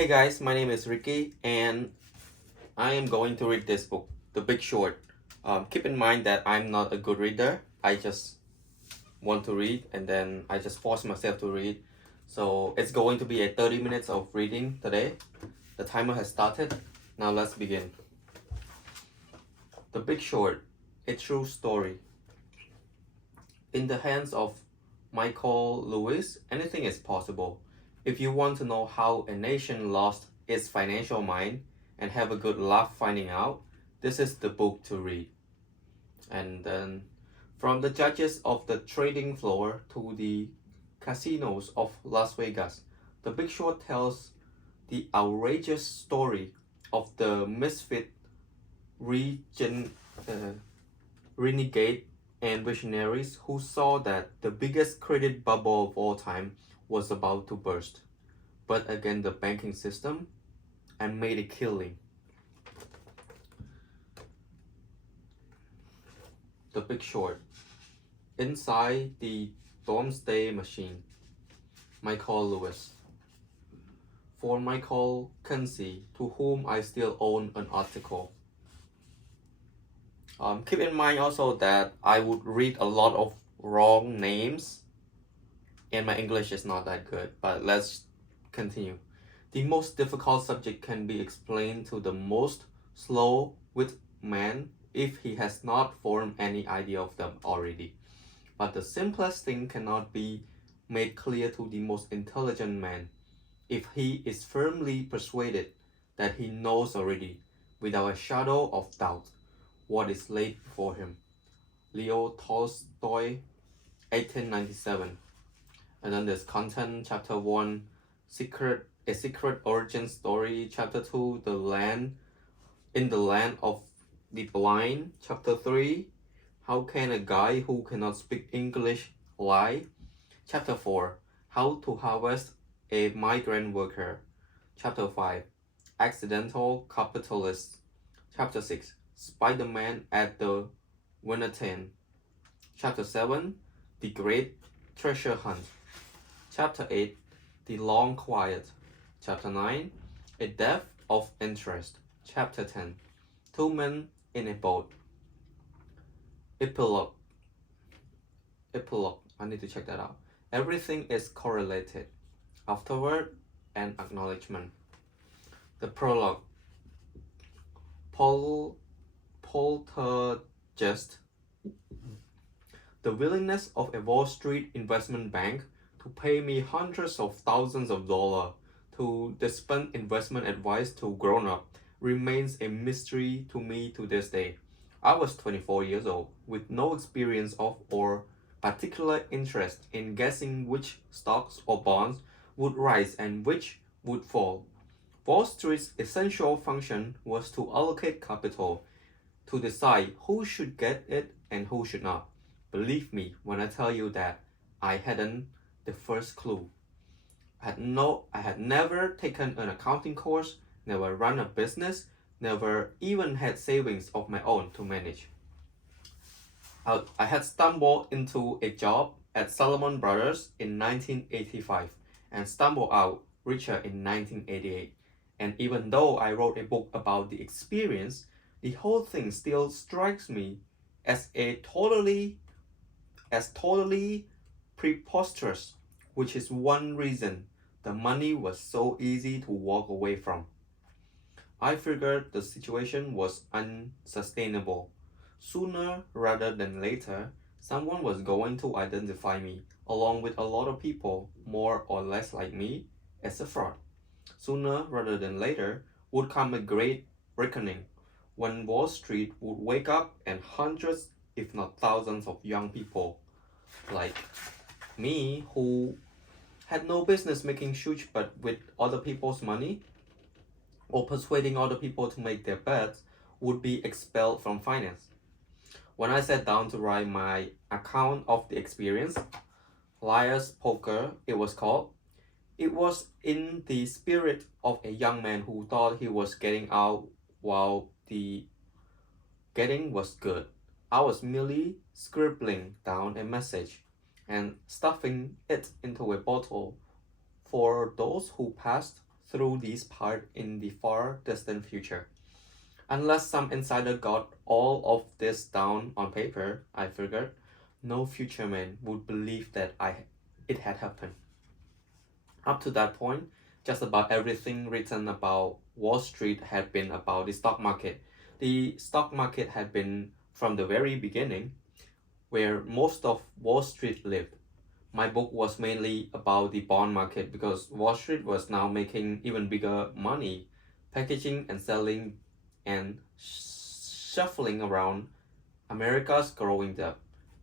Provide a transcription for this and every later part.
Hey guys, my name is Ricky and I am going to read this book, The Big Short. Keep in mind that I'm not a good reader. I just want to read and then I just force myself to read. So it's going to be a 30 minutes of reading today. The timer has started. Now let's begin. The Big Short, a true story. In the hands of Michael Lewis, anything is possible. If you want to know how a nation lost its financial mind and have a good laugh finding out, this is the book to read. And then, from the judges of the trading floor to the casinos of Las Vegas, The Big Short tells the outrageous story of the misfit regen, uh, renegade and visionaries who saw that the biggest credit bubble of all time was about to burst, but against the banking system and made a killing. The Big Short. Inside the Doomsday Machine. Michael Lewis. For Michael Kinsey, to whom I still own an article. Keep in mind also that I would read a lot of wrong names and my English is not that good, but let's continue. The most difficult subject can be explained to the most slow-witted man if he has not formed any idea of them already. But the simplest thing cannot be made clear to the most intelligent man if he is firmly persuaded that he knows already, without a shadow of doubt, what is laid before him. Leo Tolstoy, 1897. And then there's content, chapter 1, a secret origin story, chapter 2, in the land of the blind, chapter 3, how can a guy who cannot speak English lie, chapter 4, how to harvest a migrant worker, chapter 5, accidental capitalists, chapter 6, Spider-Man at the Winterton, chapter 7, the great treasure hunt, chapter 8, the long quiet, chapter 9, a depth of interest, chapter 10, two men in a boat, epilogue, I need to check that out. Everything is correlated, afterward, and acknowledgement. The prologue, Poltergeist. The willingness of a Wall Street investment bank to pay me hundreds of thousands of dollars to dispense investment advice to grown-up remains a mystery to me to this day. I was 24 years old, with no experience of or particular interest in guessing which stocks or bonds would rise and which would fall. Wall Street's essential function was to allocate capital, to decide who should get it and who should not. Believe me when I tell you that I hadn't the first clue. I had never taken an accounting course, never run a business, never even had savings of my own to manage. I had stumbled into a job at Salomon Brothers in 1985 and stumbled out richer in 1988. And even though I wrote a book about the experience, the whole thing still strikes me as totally preposterous, which is one reason the money was so easy to walk away from. I figured the situation was unsustainable. Sooner rather than later, someone was going to identify me, along with a lot of people more or less like me, as a fraud. Sooner rather than later would come a great reckoning, when Wall Street would wake up and hundreds, if not thousands, of young people like me who had no business making huge bet with other people's money or persuading other people to make their bets would be expelled from finance. When I sat down to write my account of the experience, Liar's Poker, it was called, it was in the spirit of a young man who thought he was getting out while the getting was good. I was merely scribbling down a message and stuffing it into a bottle for those who passed through these parts in the far distant future. Unless some insider got all of this down on paper, I figured, no future man would believe that it had happened. Up to that point, just about everything written about Wall Street had been about the stock market. The stock market had been, from the very beginning, where most of Wall Street lived. My book was mainly about the bond market because Wall Street was now making even bigger money packaging and selling and shuffling around America's growing debt.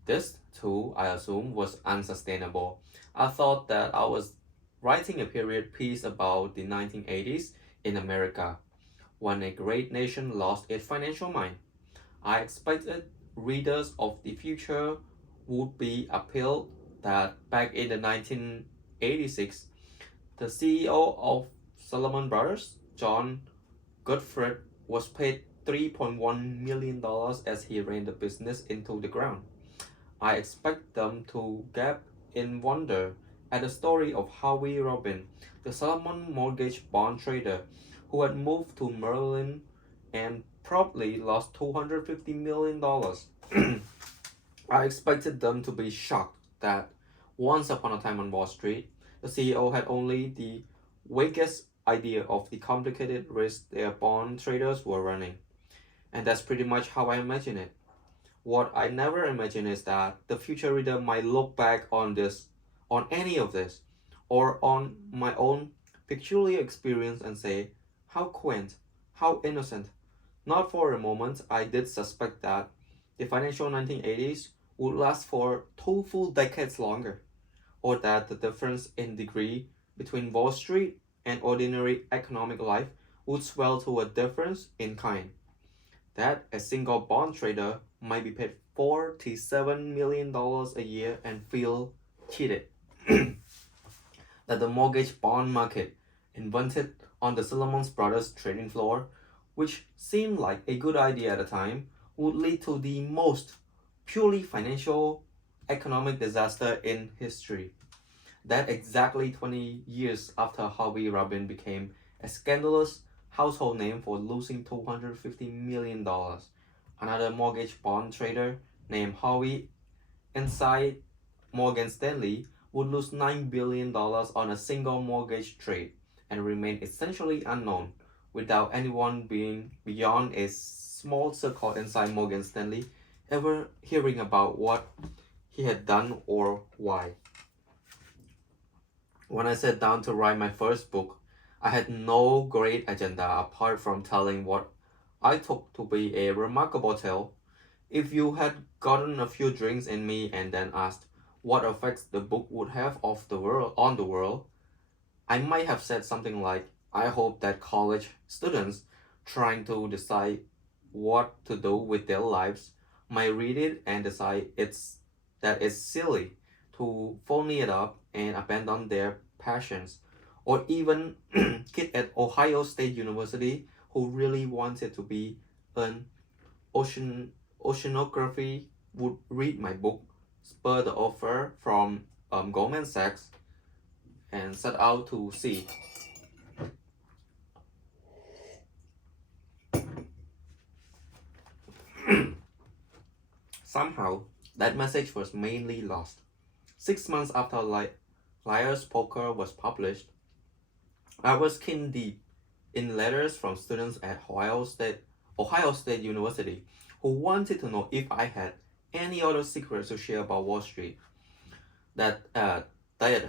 This, too, I assume, was unsustainable. I thought that I was writing a period piece about the 1980s in America, when a great nation lost its financial mind. I expected readers of the future would be appealed that back in the 1986, the CEO of Salomon Brothers, John Gutfred, was paid $3.1 million as he ran the business into the ground. I expect them to gap in wonder at the story of Howie Robin, the Salomon mortgage bond trader who had moved to Maryland and probably lost $250 million. I expected them to be shocked that once upon a time on Wall Street, the CEO had only the vaguest idea of the complicated risk their bond traders were running. And that's pretty much how I imagine it. What I never imagine is that the future reader might look back on any of this, or on my own peculiar experience and say, how quaint, how innocent. Not for a moment I did suspect that the financial 1980s would last for 2 full decades longer, or that the difference in degree between Wall Street and ordinary economic life would swell to a difference in kind. That a single bond trader might be paid $47 million a year and feel cheated. That the mortgage bond market, invented on the Salomon Brothers trading floor, which seemed like a good idea at the time, would lead to the most purely financial economic disaster in history. That exactly 20 years after Harvey Robin became a scandalous household name for losing $250 million. Another mortgage bond trader named Howie inside Morgan Stanley would lose $9 billion on a single mortgage trade and remain essentially unknown, without anyone being beyond a small circle inside Morgan Stanley ever hearing about what he had done or why. When I sat down to write my first book, I had no great agenda apart from telling what I took to be a remarkable tale. If you had gotten a few drinks in me and then asked what effects the book would have on the world, I might have said something like, I hope that college students trying to decide what to do with their lives might read it and decide that it's silly to phony it up and abandon their passions. Or even kid at Ohio State University who really wanted to be an oceanography would read my book, spur the offer from Goldman Sachs, and set out to sea. Somehow, that message was mainly lost. 6 months after Liar's Poker was published, I was skin deep in letters from students at Ohio State University who wanted to know if I had any other secrets to share about Wall Street. That they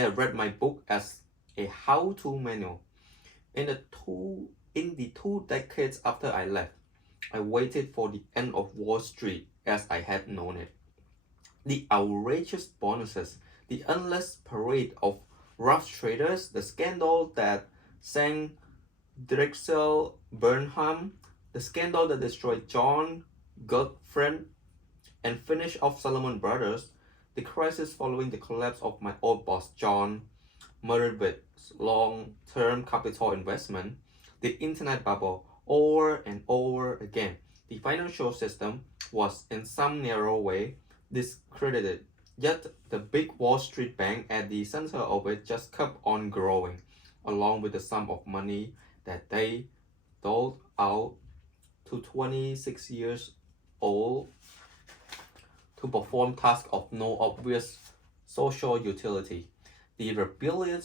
had read my book as a how-to manual. In the 2 decades after I left, I waited for the end of Wall Street as I had known it. The outrageous bonuses, the endless parade of rough traders, the scandal that sank Drexel Burnham, the scandal that destroyed John Gutfred and finished off Salomon Brothers, the crisis following the collapse of my old boss John Meredith's long-term capital investment, the internet bubble, over and over again. The financial system was in some narrow way discredited, yet the big Wall Street bank at the center of it just kept on growing. along with the sum of money that they doled out to 26 years old to perform tasks of no obvious social utility. The rebellion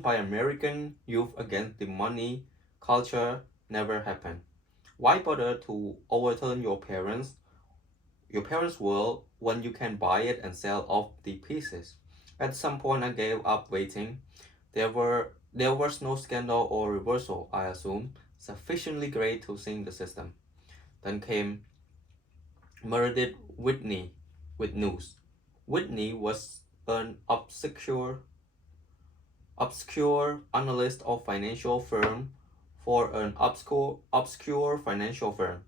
by American youth against the money culture never happened. Why bother to overturn your parents' world when you can buy it and sell off the pieces? At some point I gave up waiting. There was no scandal or reversal, I assume, sufficiently great to sink the system. Then came Meredith Whitney with news. Whitney was an obscure analyst of financial firm for an obscure financial firm,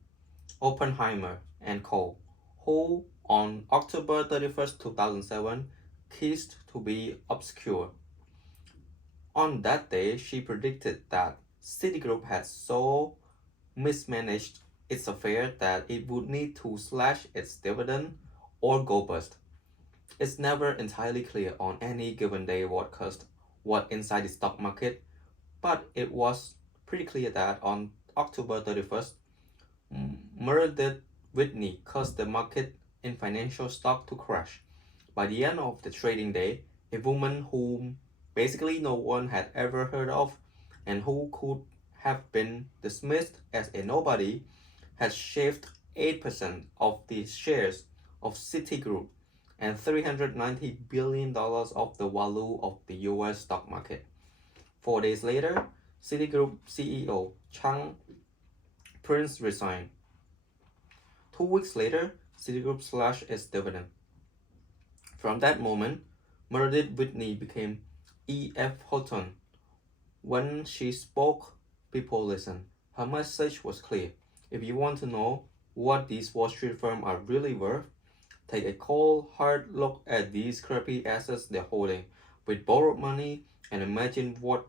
Oppenheimer and Co., who on October 31st, 2007 ceased to be obscure. On that day, she predicted that Citigroup had so mismanaged its affair that it would need to slash its dividend or go bust. It's never entirely clear on any given day what caused what inside the stock market, but it was pretty clear that on October 31st, Meredith Whitney caused the market in financial stock to crash. By the end of the trading day, a woman whom basically no one had ever heard of and who could have been dismissed as a nobody had shaved 8% of the shares of Citigroup and $390 billion of the value of the US stock market. 4 days later, Citigroup CEO Chang Prince resigned. 2 weeks later, Citigroup slashed its dividend. From that moment, Meredith Whitney became E.F. Houghton. When she spoke, people listened. Her message was clear. If you want to know what these Wall Street firms are really worth, take a cold, hard look at these crappy assets they're holding with borrowed money and imagine what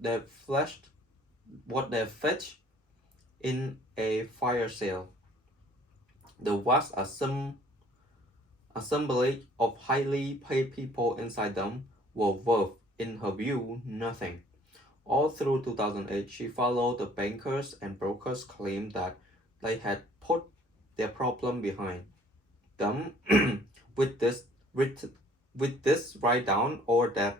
they've fetched in a fire sale. The vast assemblage of highly paid people inside them were worth, in her view, nothing. All through 2008, she followed the bankers and brokers' claim that they had put their problem behind them with this write down or that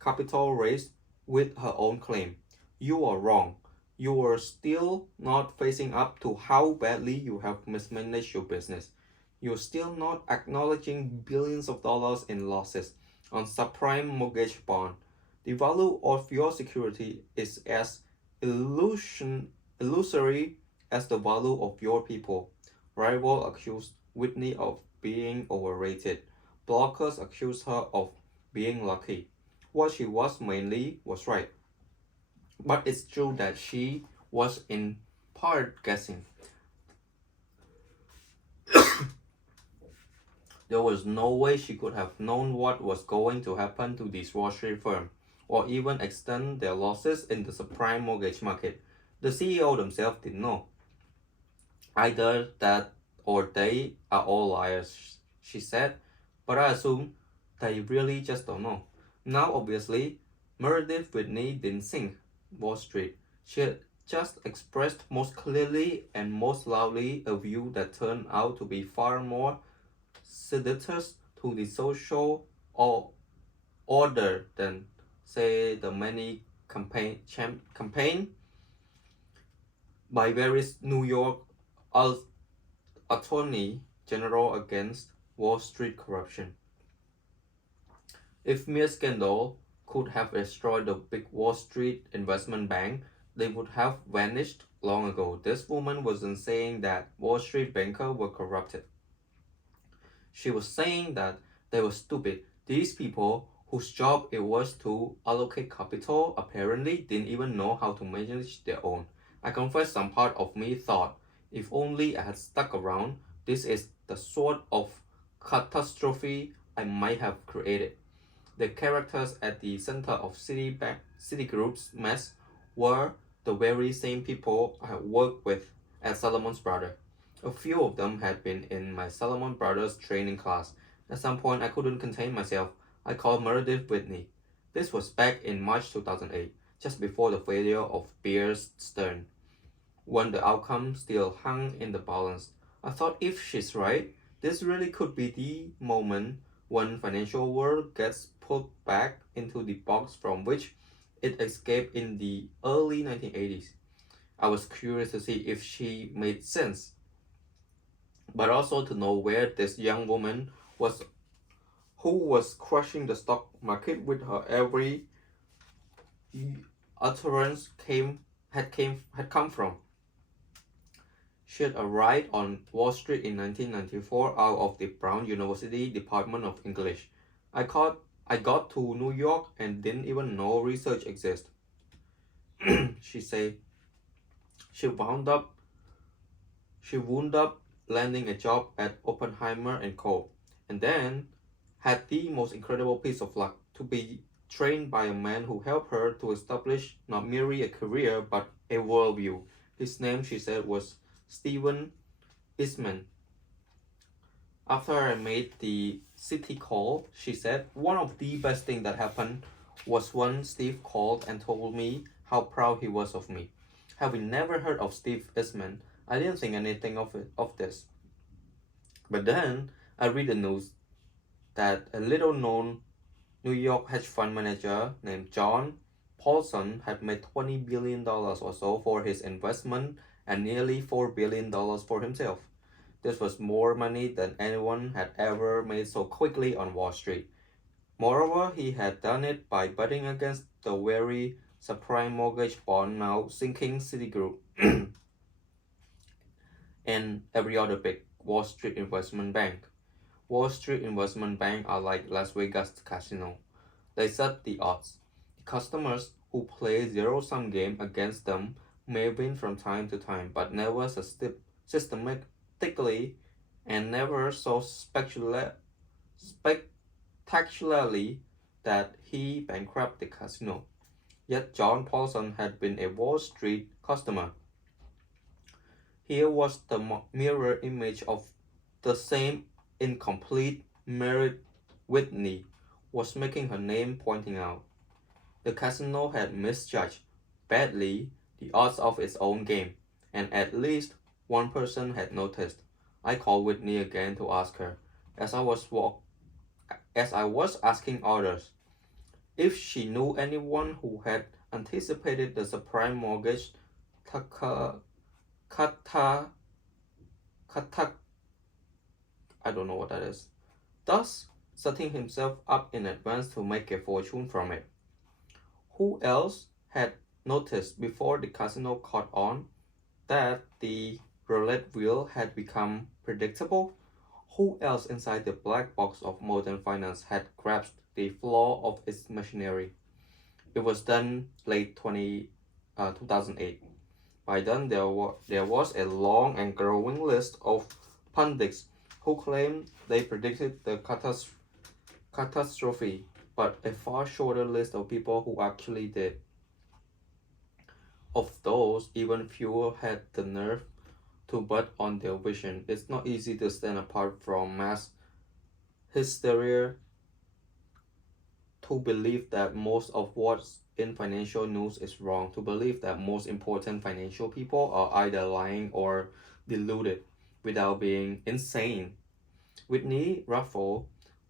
capital raise with her own claim. You are wrong. You are still not facing up to how badly you have mismanaged your business. You're still not acknowledging billions of dollars in losses on subprime mortgage bond. The value of your security is as illusory as the value of your people. Rival accused Whitney of being overrated. Bloggers accused her of being lucky. What she was mainly was right. But it's true that she was in part guessing. There was no way she could have known what was going to happen to these Wall Street firms, or even extend their losses in the subprime mortgage market. The CEO themselves didn't know. Either that or they are all liars, she said, but I assume they really just don't know. Now, obviously, Meredith Whitney didn't sink Wall Street. She had just expressed most clearly and most loudly a view that turned out to be far more seductive to the social order than, say, the many campaign by various New York attorney general against Wall Street corruption. If mere scandal could have destroyed the big Wall Street investment bank, they would have vanished long ago. This woman wasn't saying that Wall Street bankers were corrupted. She was saying that they were stupid. These people, whose job it was to allocate capital, apparently didn't even know how to manage their own. I confess some part of me thought, if only I had stuck around, this is the sort of catastrophe I might have created. The characters at the center of Citigroup's mess were the very same people I had worked with at Salomon Brothers. A few of them had been in my Salomon Brothers training class. At some point, I couldn't contain myself. I called Meredith Whitney. This was back in March 2008, just before the failure of Bear Stearns, when the outcome still hung in the balance. I thought if she's right, this really could be the moment when financial world gets put back into the box from which it escaped in the early 1980s. I was curious to see if she made sense, but also to know where this young woman was who was crushing the stock market with her every utterance had come from. She had arrived on Wall Street in 1994 out of the Brown University Department of English. I got to New York and didn't even know research existed. She said she wound up she wound up landing a job at Oppenheimer and Co. And then had the most incredible piece of luck to be trained by a man who helped her to establish not merely a career but a worldview. His name, she said, was Stephen Eastman. After I made the city call, she said, one of the best things that happened was when Steve called and told me how proud he was of me. Having never heard of Steve Eastman, I didn't think anything of this. But then I read the news that a little known New York hedge fund manager named John Paulson had made $20 billion or so for his investment and nearly $4 billion for himself. This was more money than anyone had ever made so quickly on Wall Street. Moreover, he had done it by betting against the very subprime mortgage bond now sinking Citigroup and every other big Wall Street investment bank. Wall Street investment banks are like Las Vegas casino. They set the odds. The customers who play zero-sum game against them may win from time to time, but never systematically and never so spectacularly that he bankrupted the casino. Yet John Paulson had been a Wall Street customer. Here was the mirror image of the same incomplete Merit Whitney was making her name, pointing out. The casino had misjudged badly the odds of its own game, and at least one person had noticed. I called Whitney again to ask her, as I was asking others, if she knew anyone who had anticipated the subprime mortgage kata I don't know what that is, thus setting himself up in advance to make a fortune from it. Who else had noticed before the casino caught on that the roulette wheel had become predictable? Who else inside the black box of modern finance had grasped the flaw of its machinery? It was done late 2008. By then, there was a long and growing list of pundits who claimed they predicted the catastrophe, but a far shorter list of people who actually did. Of those, even fewer had the nerve to bet on their vision. It's not easy to stand apart from mass hysteria, to believe that most of what's in financial news is wrong, to believe that most important financial people are either lying or deluded without being insane. Whitney Raffle,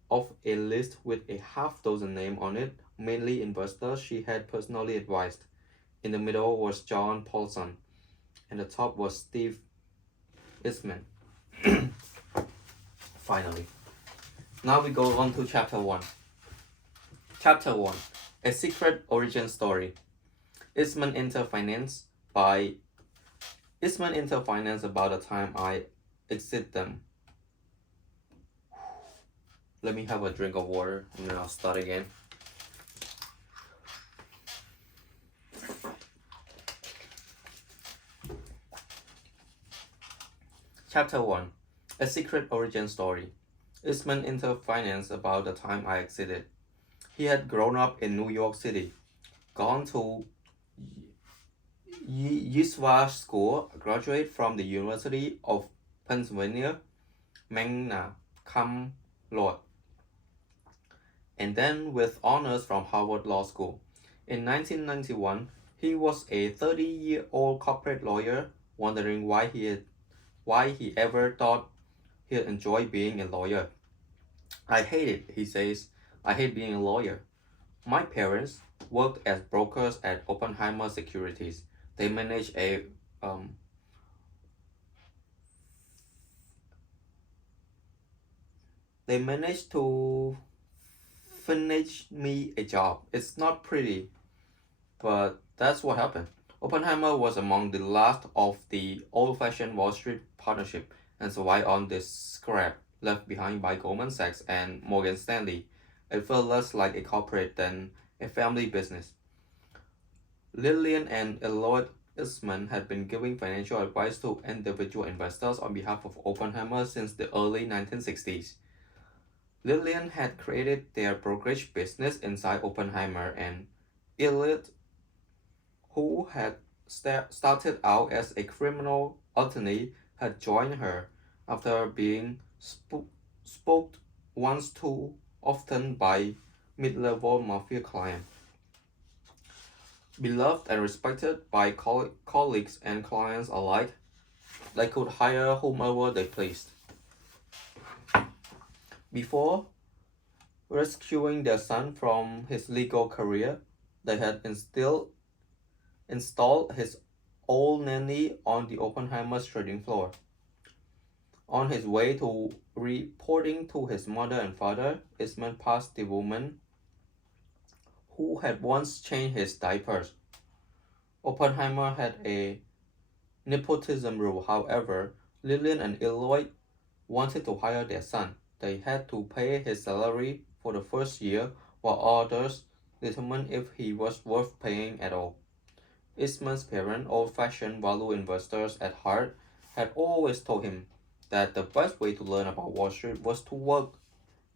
of a list with a half dozen names on it, mainly investors she had personally advised. In the middle was John Paulson, and the top was Steve Eastman. Finally. Now we go on to chapter 1. Chapter 1. A Secret Origin Story. Eastman entered finance about the time I exit them. Let me have a drink of water and then I'll start again. Chapter 1. A Secret Origin Story. Eastman entered finance about the time I exited. He had grown up in New York City, gone to Yeshiva School, graduated from the University of Pennsylvania, magna cum laude. and then with honors from Harvard Law School. In 1991, he was a 30-year-old corporate lawyer, wondering why he ever thought he'd enjoy being a lawyer. I hate it, he says. I hate being a lawyer. My parents worked as brokers at Oppenheimer Securities. They managed a um, they managed to finish me a job. It's not pretty, but that's what happened. Oppenheimer was among the last of the old-fashioned Wall Street partnership and survived on this scrap left behind by Goldman Sachs and Morgan Stanley. It felt less like a corporate than a family business. Lillian and Elliot Eastman had been giving financial advice to individual investors on behalf of Oppenheimer since the early 1960s. Lillian had created their brokerage business inside Oppenheimer, and Elliot, who had started out as a criminal attorney, had joined her after being spoke once too often by mid-level mafia clients. Beloved and respected by colleagues and clients alike, they could hire whomever they pleased. Before rescuing their son from his legal career, they had installed his old nanny on the Oppenheimer's trading floor. On his way to reporting to his mother and father, Eastman passed the woman who had once changed his diapers. Oppenheimer had a nepotism rule, however. Lillian and Eloy wanted to hire their son. They had to pay his salary for the first year, while others determined if he was worth paying at all. Eastman's parents, old-fashioned value investors at heart, had always told him that the best way to learn about Wall Street was to work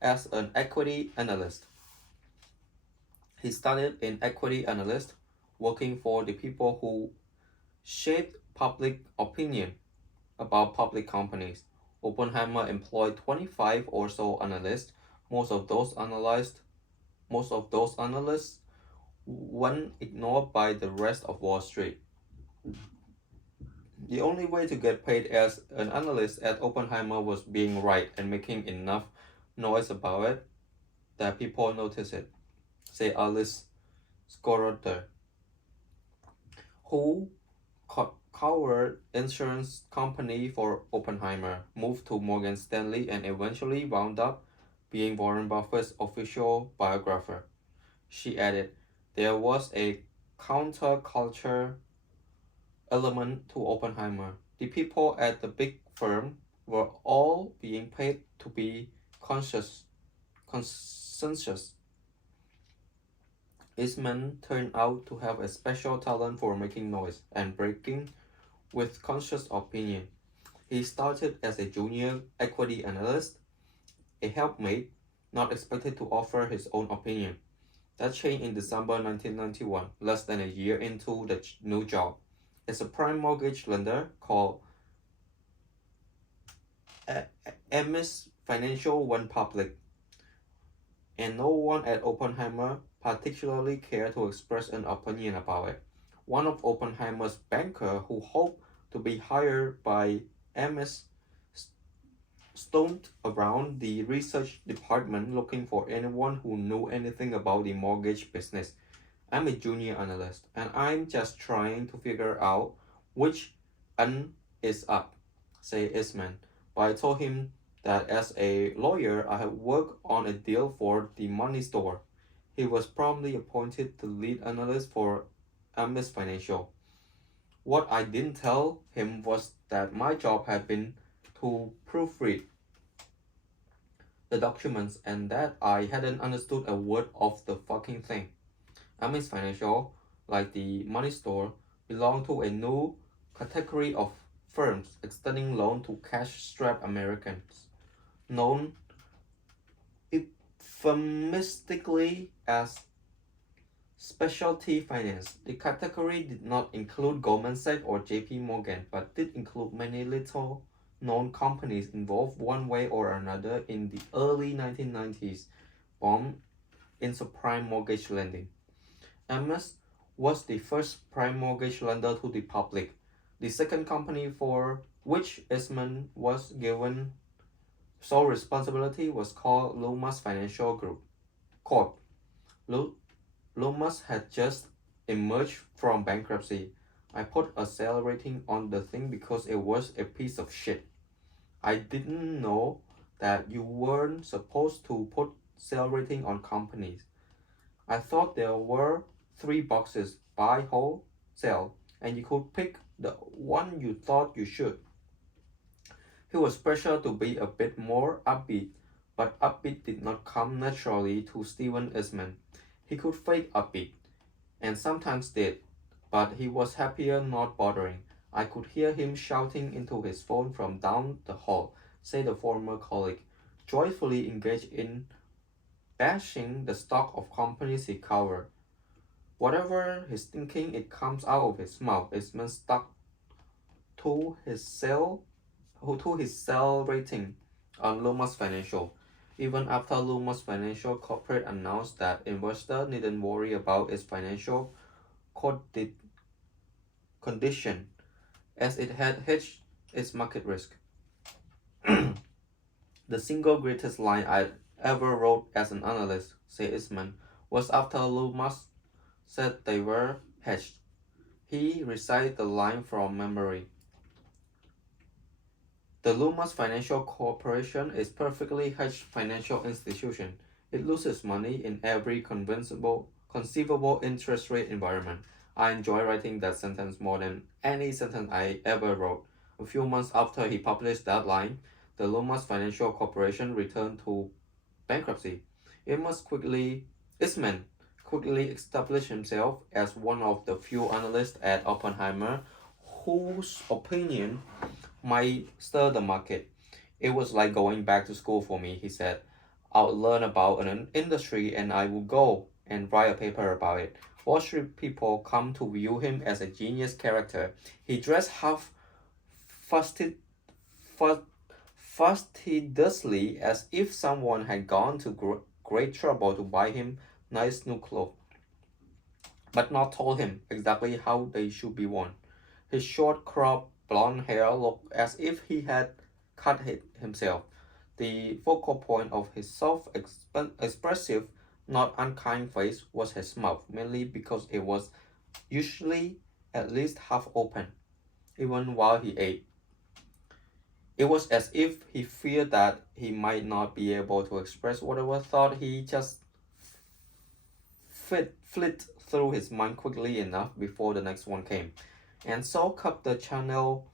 as an equity analyst. He started in equity analyst, working for the people who shaped public opinion about public companies. Oppenheimer employed 25 or so analysts. Most of those analysts went ignored by the rest of Wall Street. The only way to get paid as an analyst at Oppenheimer was being right and making enough noise about it that people notice it. Say Alice Schroeder, who covered insurance company for Oppenheimer, moved to Morgan Stanley, and eventually wound up being Warren Buffett's official biographer. She added, there was a counterculture element to Oppenheimer. The people at the big firm were all being paid to be conscientious. Eastman turned out to have a special talent for making noise and breaking with conscious opinion. He started as a junior equity analyst, a helpmate, not expected to offer his own opinion. That changed in December 1991, less than a year into the new job. As a prime mortgage lender called Amis Financial went public, and no one at Oppenheimer particularly cared to express an opinion about it. One of Oppenheimer's bankers who hoped to be hired by Amis stoned around the research department looking for anyone who knew anything about the mortgage business. I'm a junior analyst, and I'm just trying to figure out which end is up, said Eastman. But I told him that as a lawyer, I had worked on a deal for the money store. He was promptly appointed the lead analyst for Amis Financial. What I didn't tell him was that my job had been to proofread the documents and that I hadn't understood a word of the fucking thing. Amis Financial, like the money store, belonged to a new category of firms extending loans to cash-strapped Americans, known euphemistically as specialty finance. The category did not include Goldman Sachs or JP Morgan, but did include many little known companies involved one way or another in the early 1990s bomb in subprime mortgage lending. MS was the first prime mortgage lender to the public. The second company for which Eastman was given sole responsibility was called Loomis Financial Group Corp. Loomis had just emerged from bankruptcy. I put a sell rating on the thing because it was a piece of shit. I didn't know that you weren't supposed to put sell rating on companies. I thought there were 3 boxes: buy, hold, sell, and you could pick the one you thought you should. He was pressured to be a bit more upbeat, but upbeat did not come naturally to Steven Eastman. He could fake upbeat, and sometimes did, but he was happier not bothering. I could hear him shouting into his phone from down the hall, said a former colleague, joyfully engaged in bashing the stock of companies he covered. Whatever he's thinking, it comes out of his mouth. Eastman stuck to his sell rating on Loomis Financial. Even after Loomis Financial Corporate announced that investors needn't worry about its financial condition, as it had hedged its market risk. The single greatest line I ever wrote as an analyst, said Eastman, was after Loomis said they were hedged. He recited the line from memory. The Loomis Financial Corporation is perfectly hedged financial institution. It loses money in every conceivable interest rate environment. I enjoy writing that sentence more than any sentence I ever wrote. A few months after he published that line, the Loomis Financial Corporation returned to bankruptcy. Eastman quickly established himself as one of the few analysts at Oppenheimer whose opinion might stir the market. It was like going back to school for me, he said. I'll learn about an industry and I will go and write a paper about it. Wall Street people come to view him as a genius character. He dressed half fastidiously as if someone had gone to great trouble to buy him nice new clothes, but not told him exactly how they should be worn. His short cropped blonde hair looked as if he had cut it himself. The focal point of his expressive, not unkind face was his mouth, mainly because it was usually at least half open, even while he ate. It was as if he feared that he might not be able to express whatever thought he just flit through his mind quickly enough before the next one came, and so kept the channel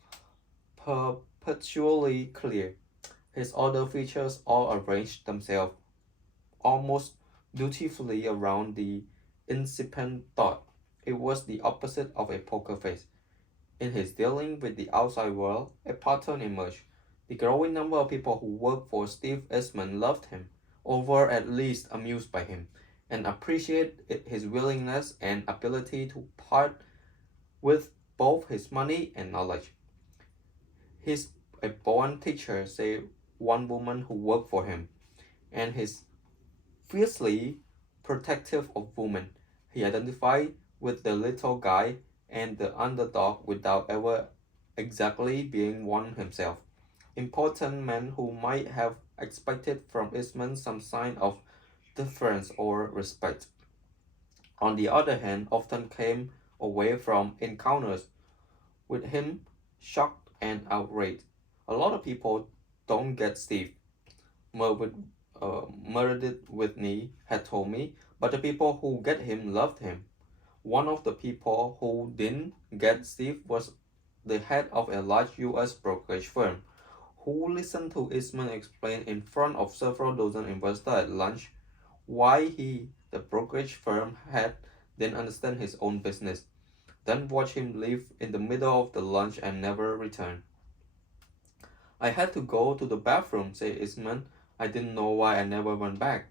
perpetually clear. His other features all arranged themselves almost dutifully around the incipient thought. It was the opposite of a poker face. In his dealing with the outside world, a pattern emerged. The growing number of people who worked for Steve Eastman loved him, or were at least amused by him, and appreciated his willingness and ability to part with both his money and knowledge. He's a born teacher, said one woman who worked for him, and he's fiercely protective of women. He identified with the little guy and the underdog without ever exactly being one himself. Important men who might have expected from Eastman some sign of deference or respect, on the other hand, often came away from encounters with him shocked and outraged. A lot of people don't get Steve, Meredith Whitney had told me, but the people who get him loved him. One of the people who didn't get Steve was the head of a large U.S. brokerage firm, who listened to Eastman explain in front of several dozen investors at lunch why he, the brokerage firm head, didn't understand his own business, then watch him leave in the middle of the lunch and never return. I had to go to the bathroom, said Eastman. I didn't know why I never went back.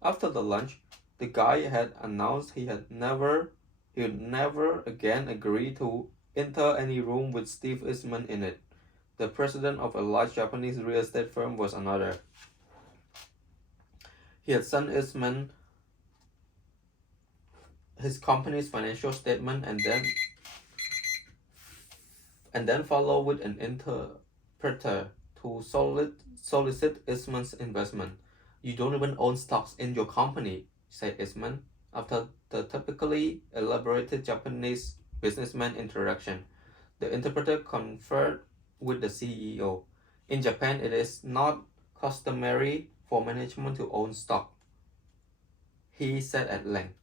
After the lunch, the guy had announced he would never again agree to enter any room with Steve Eastman in it. The president of a large Japanese real estate firm was another. He had sent Eastman his company's financial statement and then follow with an interpreter to solicit Eastman's investment. You don't even own stocks in your company, said Eastman, after the typically elaborated Japanese businessman interaction. The interpreter conferred with the CEO. In Japan, it is not customary for management to own stock, he said at length.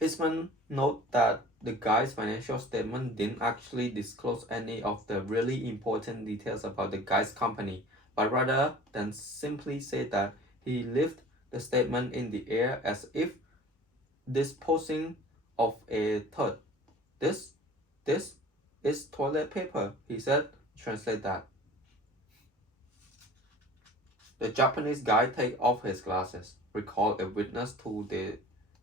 Eastman noted that the guy's financial statement didn't actually disclose any of the really important details about the guy's company, but rather than simply say that he left the statement in the air as if disposing of a third. This is toilet paper, he said. Translate that. The Japanese guy take off his glasses, recalled a witness to the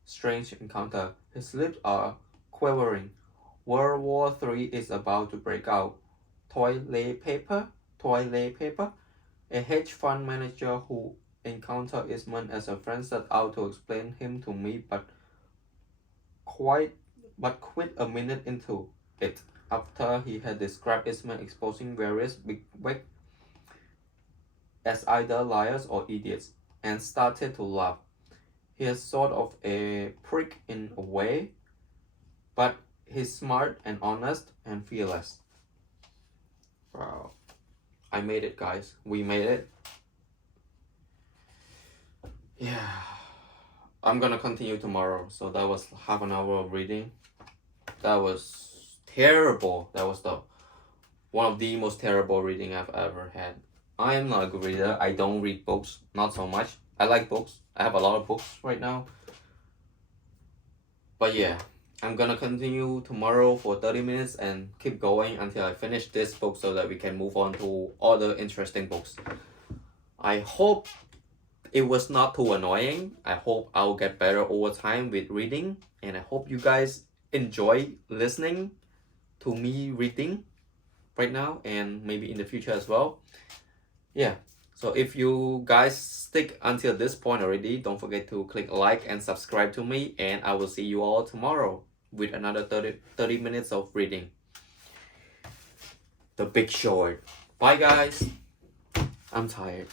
strange encounter. His lips are quivering. World War III is about to break out. Toilet paper? Toilet paper? A hedge fund manager who encountered Eastman as a friend set out to explain him to me, but quit a minute into it, after he had described Eastman exposing various bigwigs as either liars or idiots, and started to laugh. He is sort of a prick in a way, but he's smart and honest and fearless. Wow. I made it, guys. We made it. Yeah. I'm gonna continue tomorrow. So that was half an hour of reading. That was terrible. That was one of the most terrible reading I've ever had. I am not a good reader. I don't read books, not so much. I like books. I have a lot of books right now. But yeah, I'm gonna continue tomorrow for 30 minutes and keep going until I finish this book so that we can move on to other interesting books. I hope it was not too annoying. I hope I'll get better over time with reading, and I hope you guys enjoy listening to me reading right now and maybe in the future as well. Yeah, so if you guys stick until this point already, don't forget to click like and subscribe to me, and I will see you all tomorrow with another 30 minutes of reading. The Big Short. Bye guys. I'm tired.